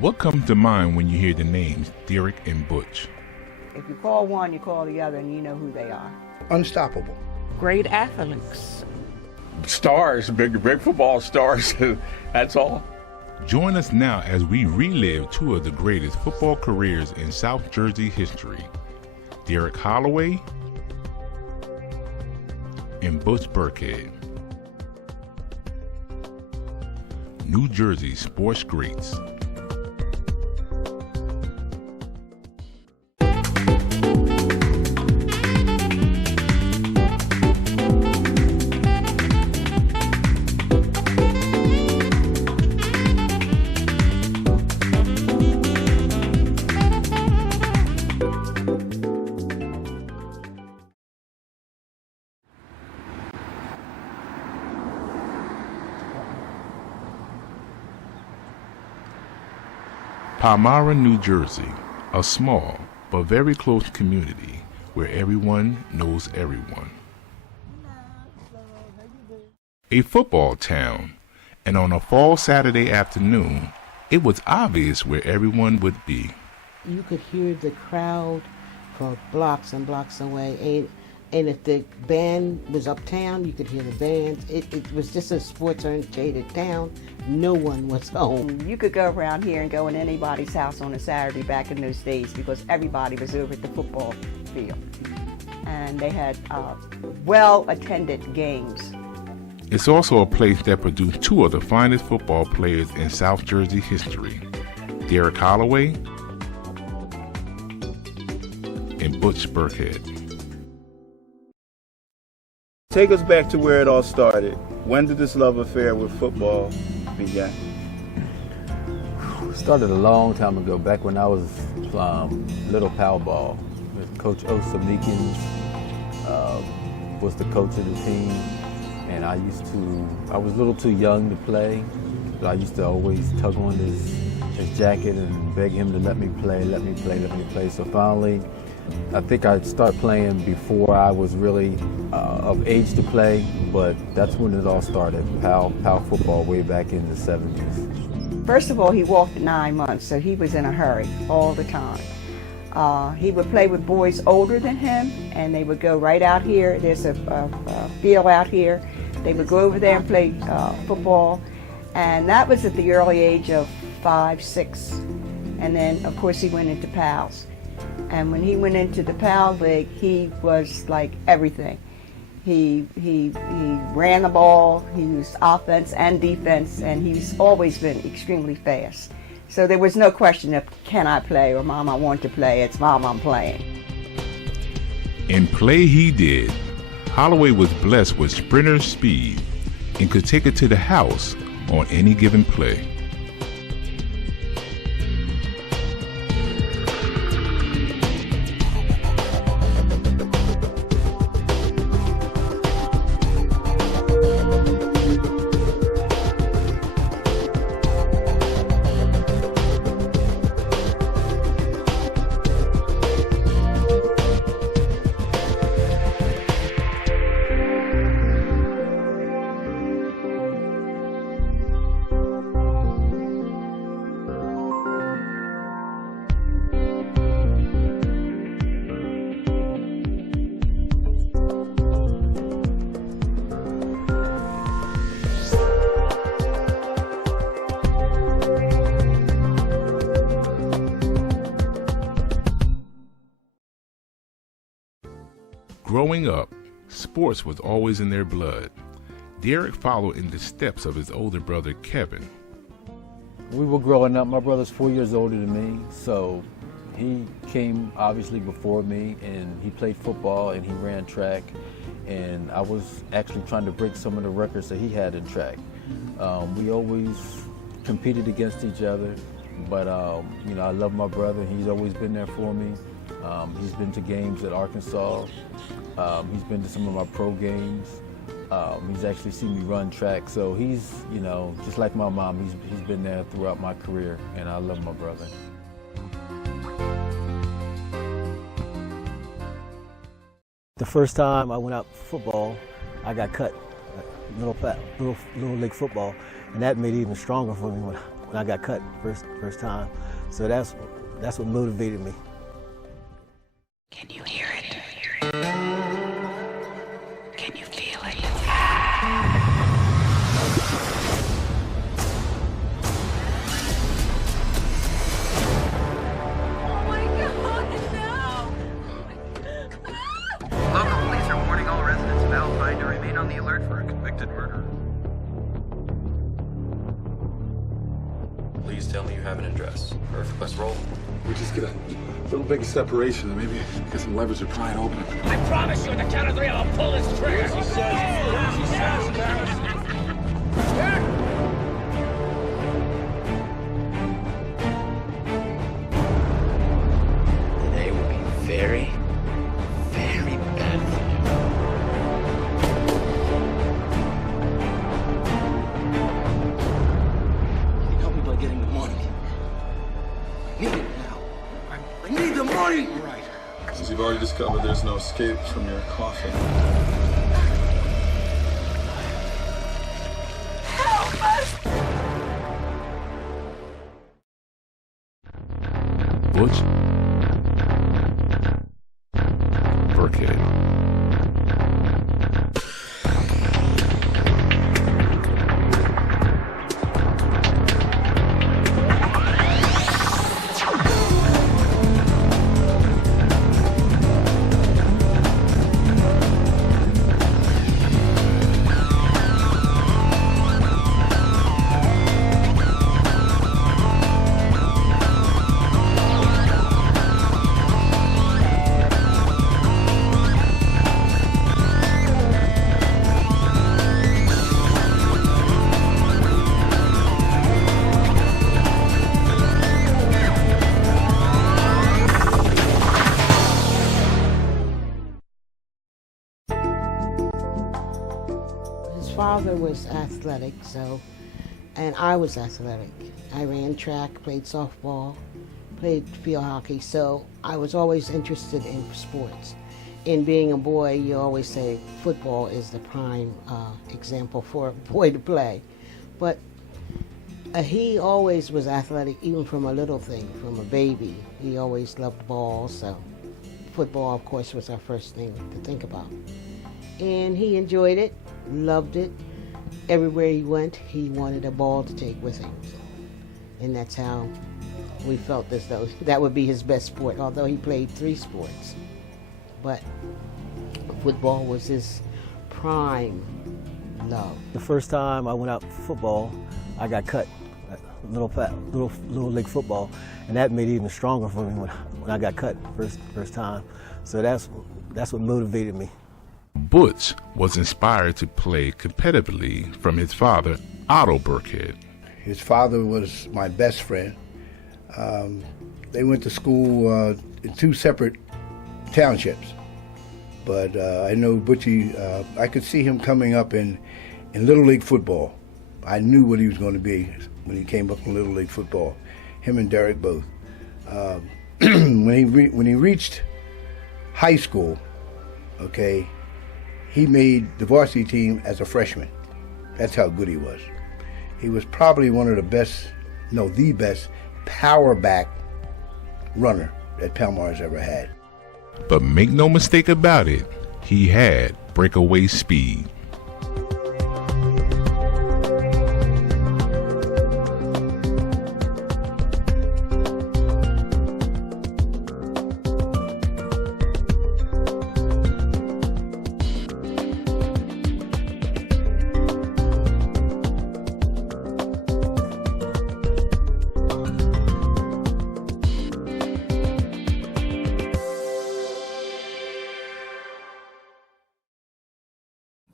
What comes to mind when you hear the names Derek and Butch? If you call one, you call the other, and you know who they are. Unstoppable. Great athletes. Stars, big football stars, that's all. Join us now as we relive two of the greatest football careers in South Jersey history, Derek Holloway and Butch Birkhead. New Jersey Sports Greats. Palmyra, New Jersey, a small but very close community where everyone knows everyone. A football town, and on a fall Saturday afternoon, it was obvious where everyone would be. You could hear the crowd for blocks and blocks away. And if the band was uptown, you could hear the band. It was just a sports-oriented town. No one was home. You could go around here and go in anybody's house on a Saturday back in those days because everybody was over at the football field. And they had well-attended games. It's also a place that produced two of the finest football players in South Jersey history, Derek Holloway and Butch Birkhead. Take us back to where it all started. When did this love affair with football begin? It started a long time ago, back when I was little power ball. Coach Osa Meekins was the coach of the team, and I was a little too young to play, but I used to always tug on his jacket and beg him to let me play. So finally, I think I'd start playing before I was really of age to play, but that's when it all started, PAL football way back in the 70s. First of all, he walked at 9 months, so he was in a hurry all the time. He would play with boys older than him, and they would go right out here. There's a field out here. They would go over there and play football, and that was at the early age of 5, 6. And then, of course, he went into PALs. And when he went into the PAL League, he was like everything. He ran the ball, he used offense and defense, and he's always been extremely fast. So there was no question of, can I play, or Mom, I want to play. It's Mom, I'm playing. And play he did. Holloway was blessed with sprinter speed and could take it to the house on any given play. Growing up, sports was always in their blood. Derek followed in the steps of his older brother, Kevin. We were growing up, my brother's 4 years older than me, so he came obviously before me, and he played football and he ran track, and I was actually trying to break some of the records that he had in track. We always competed against each other, but I love my brother. He's always been there for me. He's been to games at Arkansas. He's been to some of my pro games. He's actually seen me run track. So he's, just like my mom, he's been there throughout my career, and I love my brother. The first time I went out for football, I got cut, little league football, and that made it even stronger for me when I got cut first time. So that's what motivated me. Can you hear it? Can you feel it? Oh my God, no! Local police are warning all residents of Alpine to remain on the alert for a convicted murderer. Please tell me you have an address. Perfect, let's roll. We just get a little bit of separation and maybe get some leverage to pry it open. I promise you, at the count of three, I'll pull this trigger. She says. Today will be very, very bad for Can you help me by getting the money? I need it now. I need the money! All right. Since you've already discovered there's no escape from your coffin. Help us! Butch, Birkhead. His father was athletic, and I was athletic. I ran track, played softball, played field hockey, so I was always interested in sports. In being a boy, you always say football is the prime example for a boy to play. But he always was athletic, even from a little thing, from a baby. He always loved ball, so football, of course, was our first thing to think about. And he enjoyed it, loved it. Everywhere he went, he wanted a ball to take with him. And that's how we felt as though that would be his best sport, although he played 3 sports. But football was his prime love. The first time I went out for football, I got cut. Little league football, and that made it even stronger for me when I got cut first time. So that's what motivated me. Butch was inspired to play competitively from his father, Otto Birkhead. His father was my best friend. They went to school in 2 separate townships, but I know Butchie, I could see him coming up in Little League football. I knew what he was going to be when he came up in Little League football, him and Derek both. When he reached high school, okay, he made the varsity team as a freshman. That's how good he was. He was probably one of the best power back runner that Palmar's ever had. But make no mistake about it, he had breakaway speed.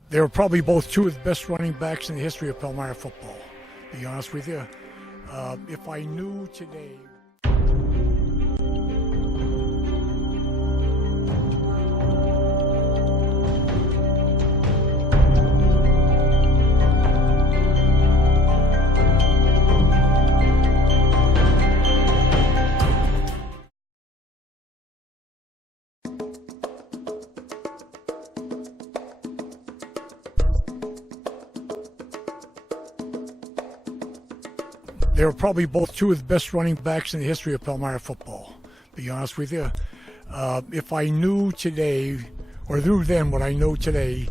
They were probably both 2 of the best running backs in the history of Palmyra football, to be honest with you. If I knew today... They were probably both two of the best running backs in the history of Palmyra football, to be honest with you. If I knew today, or knew then what I know today,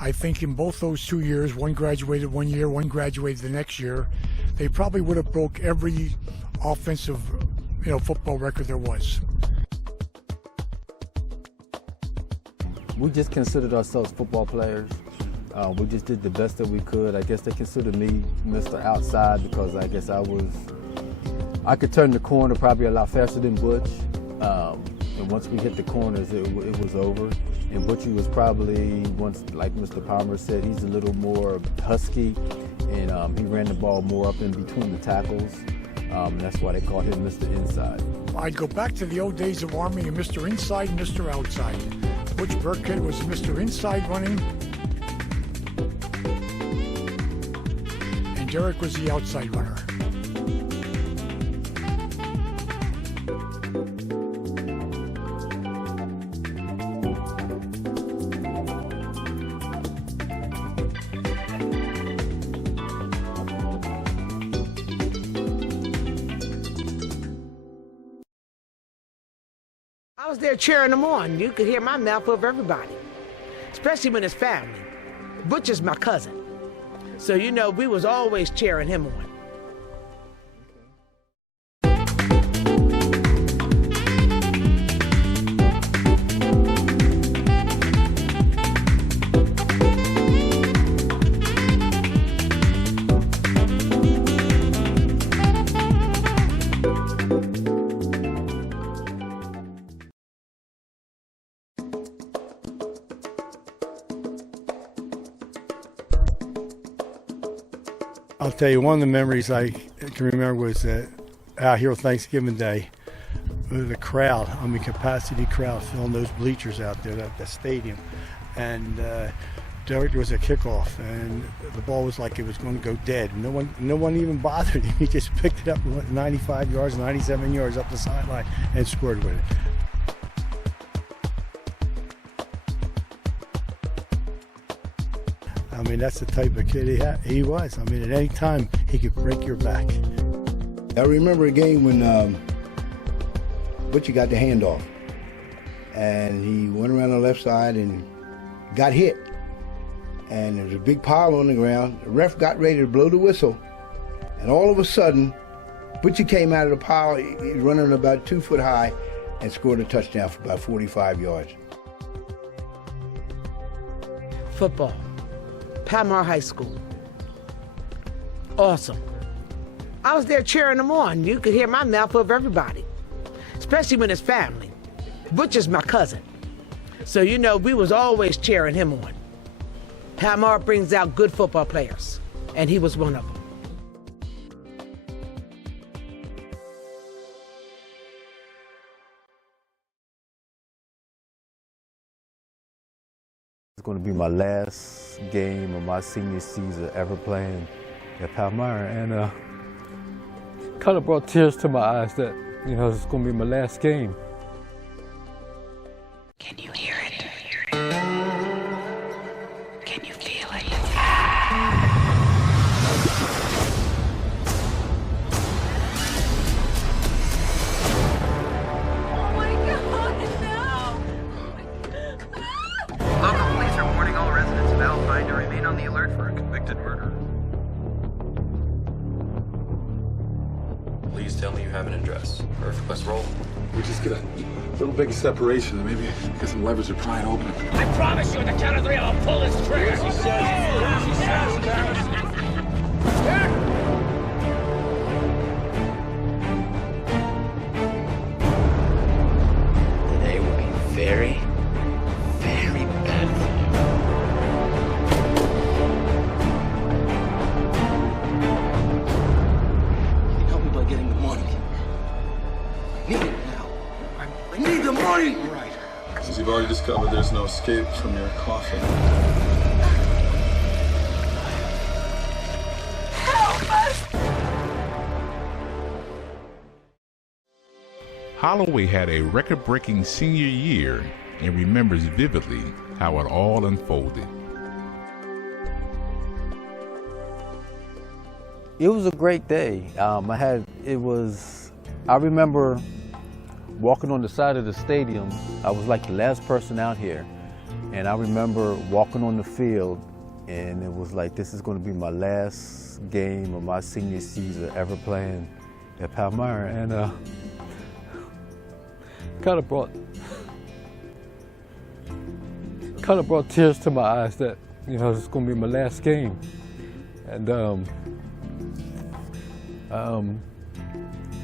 I think in both those 2 years, one graduated one year, one graduated the next year, they probably would have broke every offensive, football record there was. We just considered ourselves football players. We just did the best that we could. I guess they considered me Mr. Outside because I guess I could turn the corner probably a lot faster than Butch. And once we hit the corners, it was over. And Butchie was probably, once, like Mr. Palmer said, he's a little more husky, and he ran the ball more up in between the tackles. That's why they call him Mr. Inside. I'd go back to the old days of Army and Mr. Inside and Mr. Outside. Butch Birkhead was Mr. Inside running, and Derek was the outside runner. I was there cheering them on. You could hear my mouth over everybody, especially when it's family. Butch is my cousin, so we was always cheering him on. I'll tell you, one of the memories I can remember was out here on Thanksgiving Day with the crowd, capacity crowd filling those bleachers out there at the stadium. And there was a kickoff, and the ball was like it was going to go dead. No one even bothered him. He just picked it up and went 95 yards, 97 yards up the sideline and scored with it. That's the type of kid he was. At any time, he could break your back. I remember a game when Butchie got the handoff, and he went around the left side and got hit. And there was a big pile on the ground. The ref got ready to blow the whistle, and all of a sudden, Butchie came out of the pile. He was running about 2 foot high and scored a touchdown for about 45 yards. Football. Palmyra High School. Awesome. I was there cheering them on. You could hear my mouth over everybody, especially when it's family. Butch is my cousin, so we was always cheering him on. Palmyra brings out good football players, and he was one of them. It's going to be my last game of my senior season ever playing at Palmyra, and kind of brought tears to my eyes that it's going to be my last game. Can you hear it? Can you feel it? Oh my God, no! Local police are warning all residents of Alpine to remain on the alert for a convicted murderer. Please tell me you have an address. Perfect. Let's roll. We just get a little bit of separation and maybe get some levers to pry it open. I promise you, at the count of 3, I'll pull this trigger. She says. Today will be very, very bad for you. You can help me by getting the money. I need it now. I need the money! All right. Since you've already discovered there's no escape from your coffin. Help us! Holloway had a record-breaking senior year and remembers vividly how it all unfolded. It was a great day. I remember walking on the side of the stadium. I was like the last person out here. And I remember walking on the field, and it was like, this is going to be my last game of my senior season ever playing at Palmyra. And kind of brought tears to my eyes that, you know, it's going to be my last game. And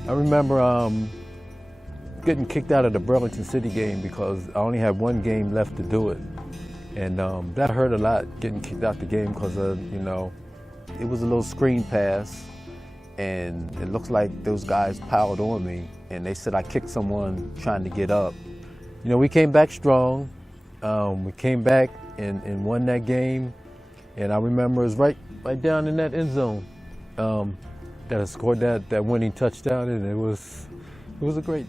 I remember getting kicked out of the Burlington City game because I only had one game left to do it. And that hurt a lot, getting kicked out the game, because you know, it was a little screen pass, and it looks like those guys piled on me, and they said I kicked someone trying to get up. You know, we came back strong. We came back and won that game, and I remember it was right down in that end zone that I scored that winning touchdown, and it was a great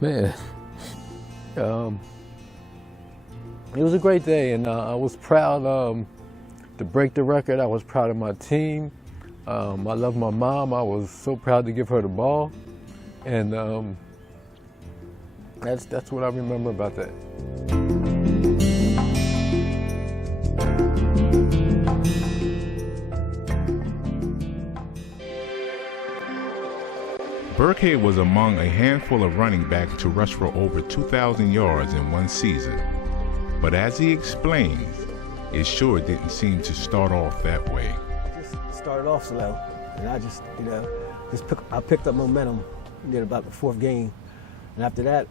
man. It was a great day, and I was proud to break the record. I was proud of my team. I love my mom. I was so proud to give her the ball, and that's what I remember about that. Birkhead was among a handful of running backs to rush for over 2,000 yards in one season. But as he explains, it sure didn't seem to start off that way. Just started off slow, and I just, you know, I picked up momentum in about the fourth game, and after that,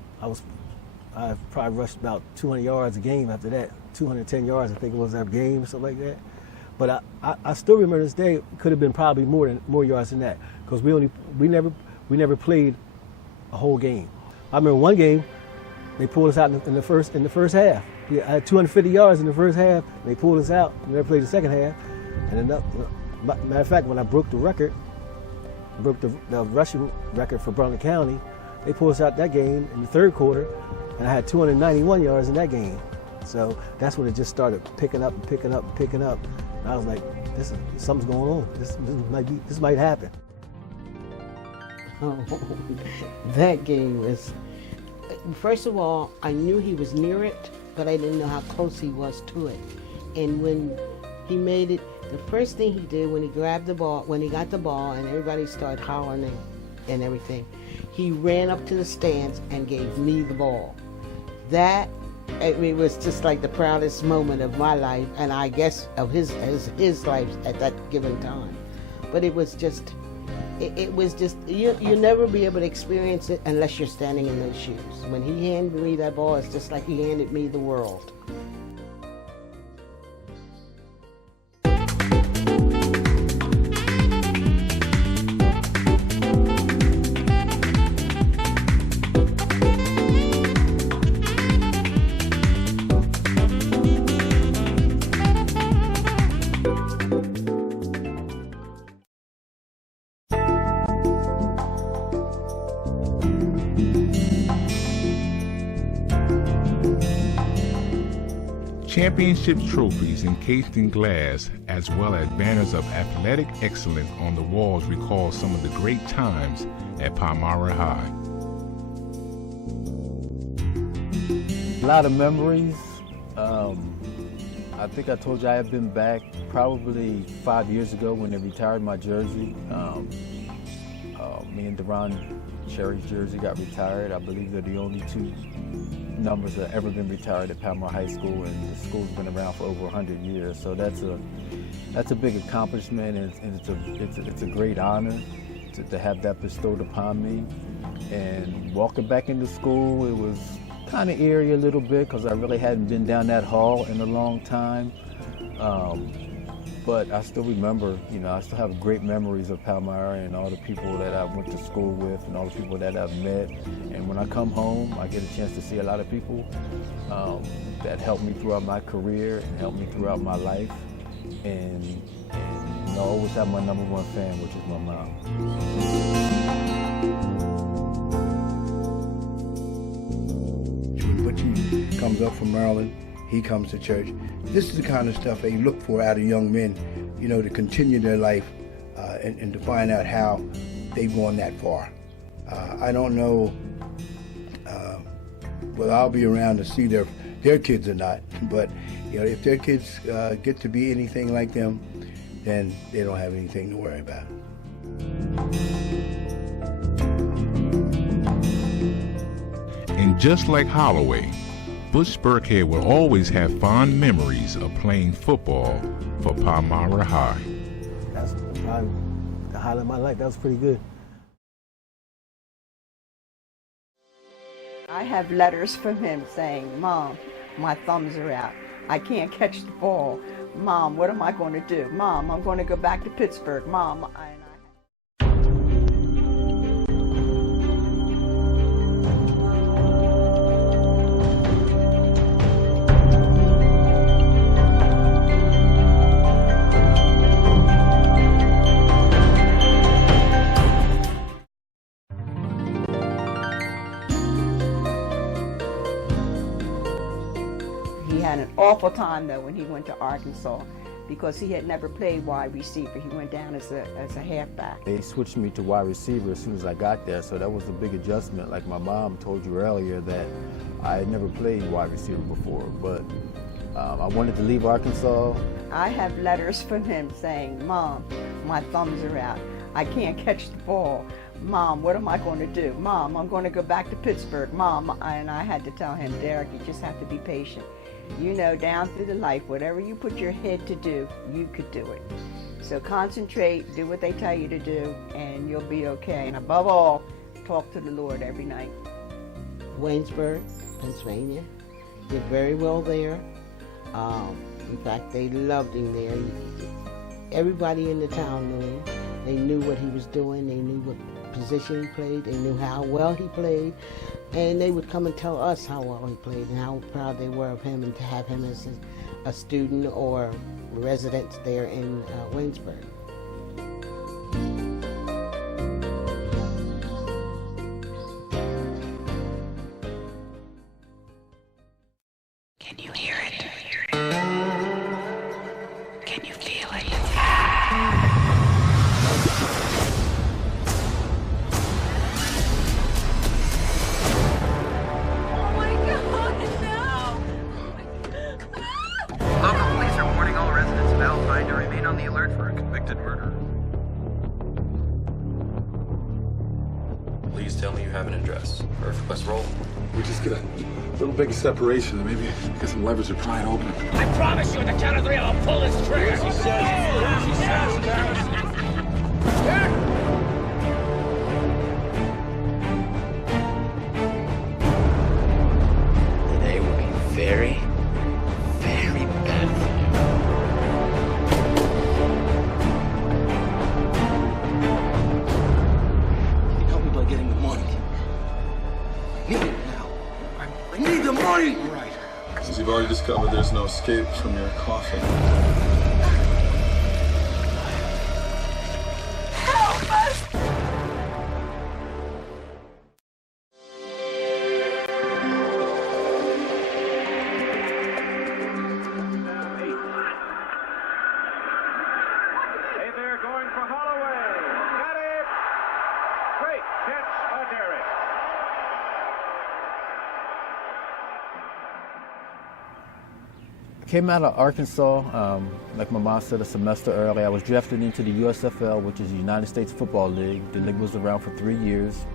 I probably rushed about 200 yards a game. After that, 210 yards, I think it was that game or something like that. But I still remember this day. It could have been probably more yards than that, because we never played a whole game. I remember one game, they pulled us out in the first half. I had 250 yards in the first half. They pulled us out. We never played the second half. And matter of fact, when I broke the rushing record for Burlington County, they pulled us out that game in the third quarter, and I had 291 yards in that game. So that's when it just started picking up and picking up and picking up. And I was like, something's going on. This might happen. Oh, that game was, first of all, I knew he was near it, but I didn't know how close he was to it. And when he made it, the first thing he did when he grabbed the ball, when he got the ball and everybody started hollering and everything, he ran up to the stands and gave me the ball. That, I mean, it was just like the proudest moment of my life, and I guess of his life at that given time. But it was just, you'll never be able to experience it unless you're standing in those shoes. When he handed me that ball, it's just like he handed me the world. Championship trophies encased in glass, as well as banners of athletic excellence on the walls, recall some of the great times at Palmyra High. A lot of memories. I think I told you I had been back probably 5 years ago when they retired my jersey. Me and Deron Cherry's jersey got retired. I believe they're the only two numbers that have ever been retired at Palmyra High School, and the school's been around for over 100 years. So that's a big accomplishment, and it's a great honor to have that bestowed upon me. And walking back into school, it was kind of eerie a little bit because I really hadn't been down that hall in a long time. But I still remember, you know, I still have great memories of Palmyra and all the people that I went to school with and all the people that I've met. And when I come home, I get a chance to see a lot of people that helped me throughout my career and helped me throughout my life. And you know, I always have my number one fan, which is my mom. When Butch comes up from Maryland, he comes to church. This is the kind of stuff they look for out of young men, you know, to continue their life and to find out how they've gone that far. I don't know whether I'll be around to see their kids or not, but if their kids get to be anything like them, then they don't have anything to worry about. And just like Holloway, Butch Birkhead will always have fond memories of playing football for Palmyra High. That's probably the highlight of my life. That was pretty good. I have letters from him saying, Mom, my thumbs are out. I can't catch the ball. Mom, what am I going to do? Mom, I'm going to go back to Pittsburgh. Mom, He had an awful time though when he went to Arkansas because he had never played wide receiver. He went down as a halfback. They switched me to wide receiver as soon as I got there, so that was a big adjustment. Like my mom told you earlier that I had never played wide receiver before, but I wanted to leave Arkansas. I have letters from him saying, Mom, my thumbs are out. I can't catch the ball. Mom, what am I going to do? Mom, I'm going to go back to Pittsburgh. Mom, and I had to tell him, Derek, you just have to be patient. Down through the life, whatever you put your head to do, you could do it. So concentrate, do what they tell you to do, and you'll be okay. And above all, talk to the Lord every night. Waynesburg, Pennsylvania. Did very well there. In fact, they loved him there. Everybody in the town knew him. They knew what he was doing. They knew what position he played. They knew how well he played. And they would come and tell us how well he played and how proud they were of him and to have him as a student or resident there in Waynesburg. Can you hear it? Can you feel it? Local police are warning all residents of Alpine to remain on the alert for a convicted murderer. Please tell me you have an address. Let's roll. We just get a little bit of separation and maybe get some levers are prying open. I promise you, at the count of three, I'll pull this trigger. She says. Today will be very, very bad for you. Can you help me by getting the money? I need it now. I need the money! All right. Since you've already discovered there's no escape from your coffin. Help us! Hey there, going for Holloway. Got it! Great catch by Derek. I came out of Arkansas, like my mom said, a semester early. I was drafted into the USFL, which is the United States Football League. The league was around for 3 years.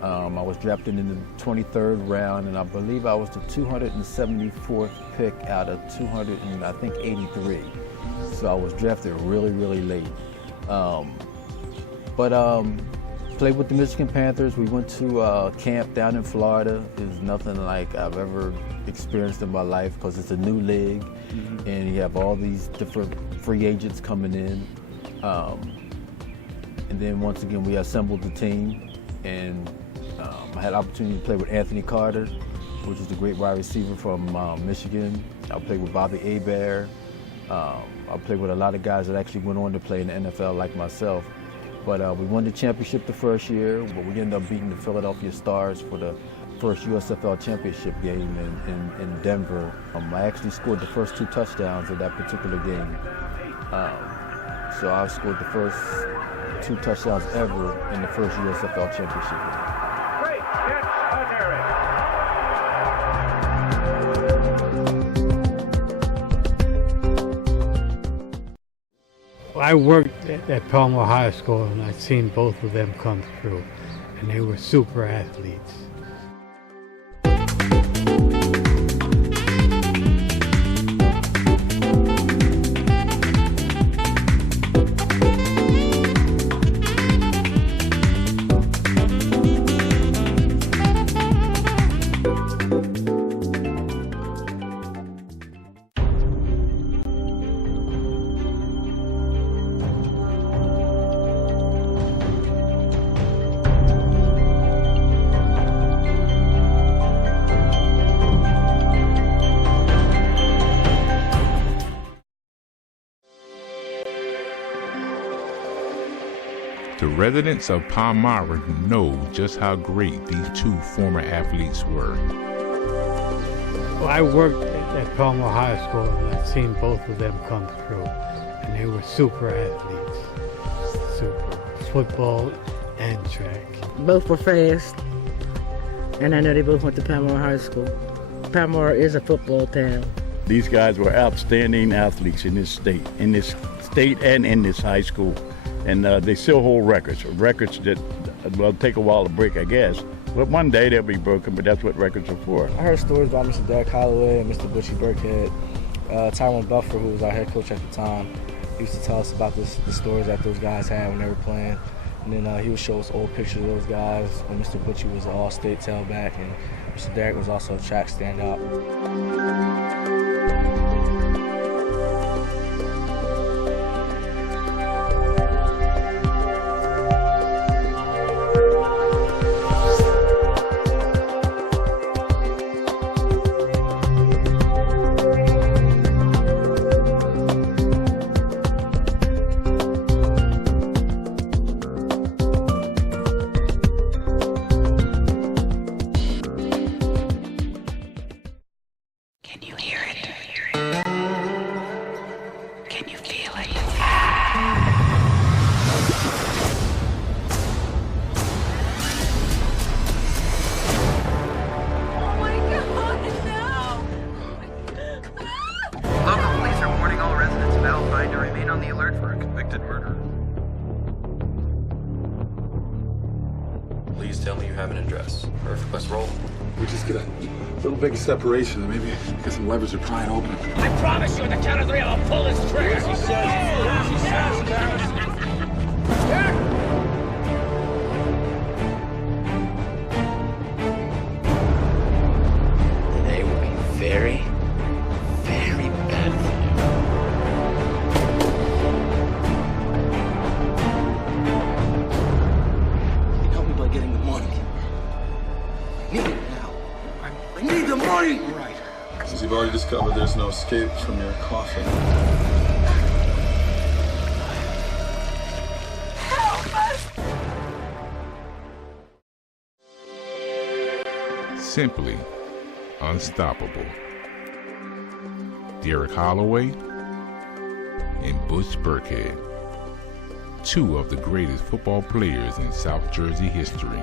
I was drafted in the 23rd round, and I believe I was the 274th pick out of 283. So I was drafted really, really late. Played with the Michigan Panthers. We went to camp down in Florida. It's nothing like I've ever experienced in my life because it's a new league, and you have all these different free agents coming in. And then once again, we assembled the team, and I had the opportunity to play with Anthony Carter, which is the great wide receiver from Michigan. I played with Bobby Hebert. I played with a lot of guys that actually went on to play in the NFL like myself. But we won the championship the first year, but we ended up beating the Philadelphia Stars for the first USFL championship game in Denver. I actually scored the first 2 touchdowns of that particular game. So I scored the first 2 touchdowns ever in the first USFL championship. Great catch, I worked at Palmer High School and I've seen both of them come through, and they were super athletes. The residents of Palmyra know just how great these 2 former athletes were. Well, I worked at Palmer High School and I've seen both of them come through, and they were super athletes. Super. Football and track. Both were fast, and I know they both went to Palmyra High School. Palmyra is a football town. These guys were outstanding athletes in this state and in this high school. And they still hold records that will take a while to break, I guess. But one day they'll be broken, but that's what records are for. I heard stories about Mr. Lance Holloway and Mr. Butch Birkhead. Tyrone Buffer, who was our head coach at the time, used to tell us about the stories that those guys had when they were playing. And then he would show us old pictures of those guys when Mr. Butch was an all-state tailback and Mr. Derrick was also a track standout. Please tell me you have an address. Perfect. Let's roll. We just get a little bit of separation, and maybe get some levers are prying open. I promise you, at the count of 3, I'll pull this trigger. She says. She says. They will be very, very bad for You help me by getting the money. I need it now. I need the money! All right. Since you've already discovered there's no escape from your coffin. Help us! Simply unstoppable. Derrick Holloway and Butch Birkhead, 2 of the greatest football players in South Jersey history.